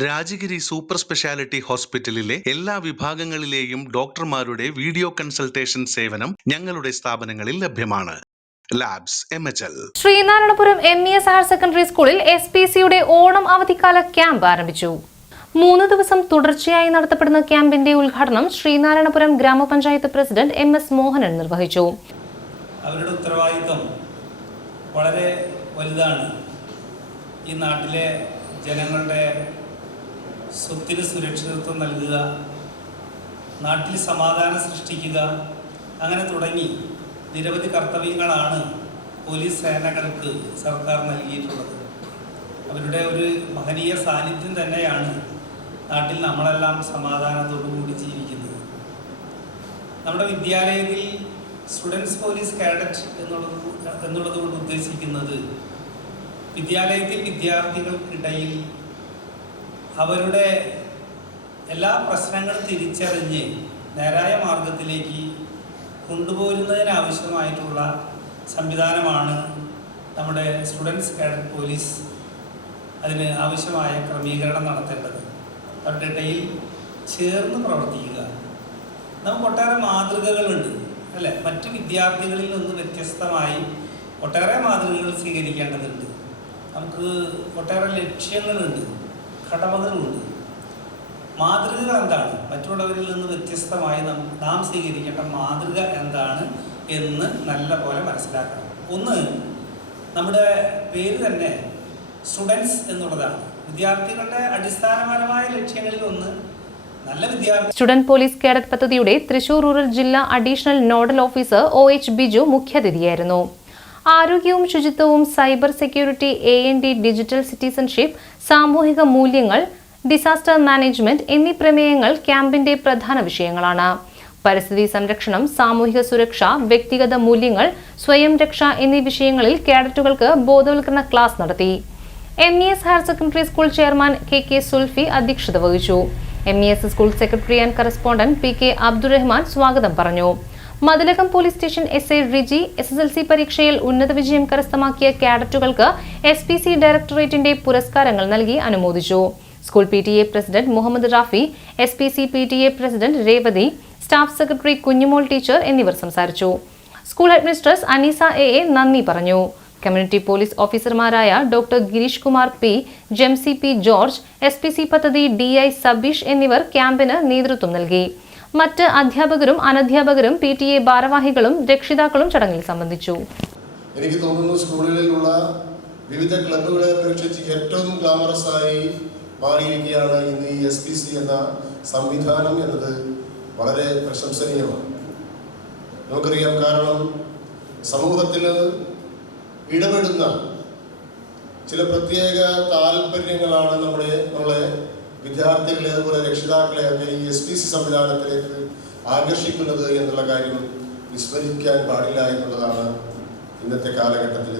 Rajagiri super speciality ഹോസ്പിറ്റലിലെ എല്ലാ വിഭാഗങ്ങളിലെയും ഡോക്ടർമാരുടെ വീഡിയോ കൺസൾട്ടേഷൻ സേവനം ഞങ്ങളുടെ സ്ഥാപനങ്ങളിൽ ലഭ്യമാണ്. Labs M H L Sreenarayanapuram M E S higher secondary സ്കൂളിൽ എസ് പി സിയുടെ ഓണം അവധിക്കാല ക്യാമ്പ് ആരംഭിച്ചു. മൂന്ന് ദിവസം തുടർച്ചയായി നടത്തപ്പെടുന്ന ക്യാമ്പിന്റെ ഉദ്ഘാടനം ശ്രീനാരായണപുരം ഗ്രാമപഞ്ചായത്ത് പ്രസിഡന്റ് എം എസ് മോഹനൻ നിർവഹിച്ചു. അവരുടെ ഉത്തരവാദിത്വം വളരെ വലുതാണ്. ഈ നാട്ടിലെ ജനങ്ങളുടെ സ്വത്തിന് സുരക്ഷിതത്വം നൽകുക നാട്ടിൽ സമാധാനം സൃഷ്ടിക്കുക അങ്ങനെ തുടങ്ങി നിരവധി കർത്തവ്യങ്ങളാണ് പോലീസ് സേനകൾക്ക് സർക്കാർ നൽകിയിട്ടുള്ളത്. അവരുടെ ഒരു മഹനീയ സാന്നിധ്യം തന്നെയാണ് നാട്ടിൽ നമ്മളെല്ലാം സമാധാനത്തോടുകൂടി ജീവിക്കുന്നത്. നമ്മുടെ വിദ്യാലയത്തിൽ സ്റ്റുഡൻസ് പോലീസ് കാഡറ്റ് എന്നുള്ളത് എന്നുള്ളത് കൊണ്ട് ഉദ്ദേശിക്കുന്നത് വിദ്യാലയത്തിൽ വിദ്യാർത്ഥികൾക്കിടയിൽ അവരുടെ എല്ലാ പ്രശ്നങ്ങളും തിരിച്ചറിഞ്ഞ് നേരായ മാർഗത്തിലേക്ക് കൊണ്ടുപോരുന്നതിനാവശ്യമായിട്ടുള്ള സംവിധാനമാണ് നമ്മുടെ സ്റ്റുഡൻസ് കാഡറ്റ് പോലീസ് അതിന് ആവശ്യമായ ക്രമീകരണം നടത്തേണ്ടത്. അവരുടെ ഇടയിൽ ചേർന്ന് പ്രവർത്തിക്കുക. നമുക്ക് ഒട്ടേറെ മാതൃകകളുണ്ട് അല്ലേ? മറ്റ് വിദ്യാർത്ഥികളിൽ നിന്ന് വ്യത്യസ്തമായി ഒട്ടേറെ മാതൃകകൾ സ്വീകരിക്കേണ്ടതുണ്ട്. നമുക്ക് ഒട്ടേറെ ലക്ഷ്യങ്ങളുണ്ട്. കടമകളുണ്ട് മാതൃകകൾ എന്താണ്? മറ്റുള്ളവരിൽ നിന്ന് വ്യത്യസ്തമായി നാം സ്വീകരിക്കേണ്ട മാതൃക എന്താണ് എന്ന് നല്ല പോലെ മനസ്സിലാക്കണം. ഒന്ന് നമ്മുടെ പേര് തന്നെ സ്റ്റുഡൻസ് എന്നുള്ളതാണ്. വിദ്യാർത്ഥികളുടെ അടിസ്ഥാനപരമായ ലക്ഷ്യങ്ങളിൽ ഒന്ന്. നല്ല വിദ്യാർത്ഥി സ്റ്റുഡന്റ് പോലീസ് കേഡറ്റ് പദ്ധതിയുടെ തൃശൂർ റൂറൽ ജില്ലാ additional nodal officer O H Biju മുഖ്യാതിഥിയായിരുന്നു. ആരോഗ്യവും ശുചിത്വവും cyber security A N D digital citizenship സാമൂഹിക മൂല്യങ്ങൾ ഡിസാസ്റ്റർ മാനേജ്മെന്റ് എന്നീ പ്രമേയങ്ങൾ ക്യാമ്പിന്റെ പ്രധാന വിഷയങ്ങളാണ്. പരിസ്ഥിതി സംരക്ഷണം സാമൂഹിക സുരക്ഷ വ്യക്തിഗത മൂല്യങ്ങൾ സ്വയം രക്ഷ എന്നീ വിഷയങ്ങളിൽ കേഡറ്റുകൾക്ക് ബോധവൽക്കരണ ക്ലാസ് നടത്തി. M E S higher secondary school chairman K K Sulfi അധ്യക്ഷത വഹിച്ചു. M E S school secretary and correspondent P K Abdurahman സ്വാഗതം പറഞ്ഞു. Mathilakam police station S I Riji S S L C പരീക്ഷയിൽ ഉന്നത വിജയം കരസ്ഥമാക്കിയ കാഡറ്റുകൾക്ക് എസ് പി സി ഡയറക്ടറേറ്റിന്റെ പുരസ്കാരങ്ങൾ നൽകി അനുമോദിച്ചു. School P T A president Muhammad Rafi S P C P T A president Revathi staff secretary Kunjumol teacher എന്നിവർ സംസാരിച്ചു. School headmistress Aneesa A A നന്ദി പറഞ്ഞു. കമ്മ്യൂണിറ്റി പോലീസ് ഓഫീസർമാരായ doctor Girish Kumar P Jemsy P George S പദ്ധതി D I Sabeesh എന്നിവർ ക്യാമ്പിന് നേതൃത്വം നൽകി. മറ്റ് അധ്യാപകരും അനധ്യാപകരും പി ടി എ ഭാരവാഹികളും രക്ഷിതാക്കളും ചടങ്ങിൽ സംബന്ധിച്ചു. എനിക്ക് തോന്നുന്നു സ്കൂളുകളിലുള്ള വിവിധ ക്ലബ്ബുകളെ അപേക്ഷിച്ച് ഏറ്റവും ഗ്ലാമറസ് ആയി മാറിയിരിക്കുകയാണ് ഇന്ന് ഈ എസ് പി സി എന്ന സംവിധാനം എന്നത് വളരെ പ്രശംസനീയമാണ്. നമുക്കറിയാം കാരണം സമൂഹത്തിൽ ഇടപെടുന്ന ചില പ്രത്യേക താല്പര്യങ്ങളാണ് നമ്മുടെ വിദ്യാർത്ഥികളെ അതുപോലെ രക്ഷിതാക്കളെ ഒക്കെ ഈ എസ് പി സി സംവിധാനത്തിലേക്ക് ആകർഷിക്കുന്നത് എന്നുള്ള കാര്യം വിസ്മരിക്കാൻ പാടില്ല എന്നുള്ളതാണ് ഇന്നത്തെ കാലഘട്ടത്തിൽ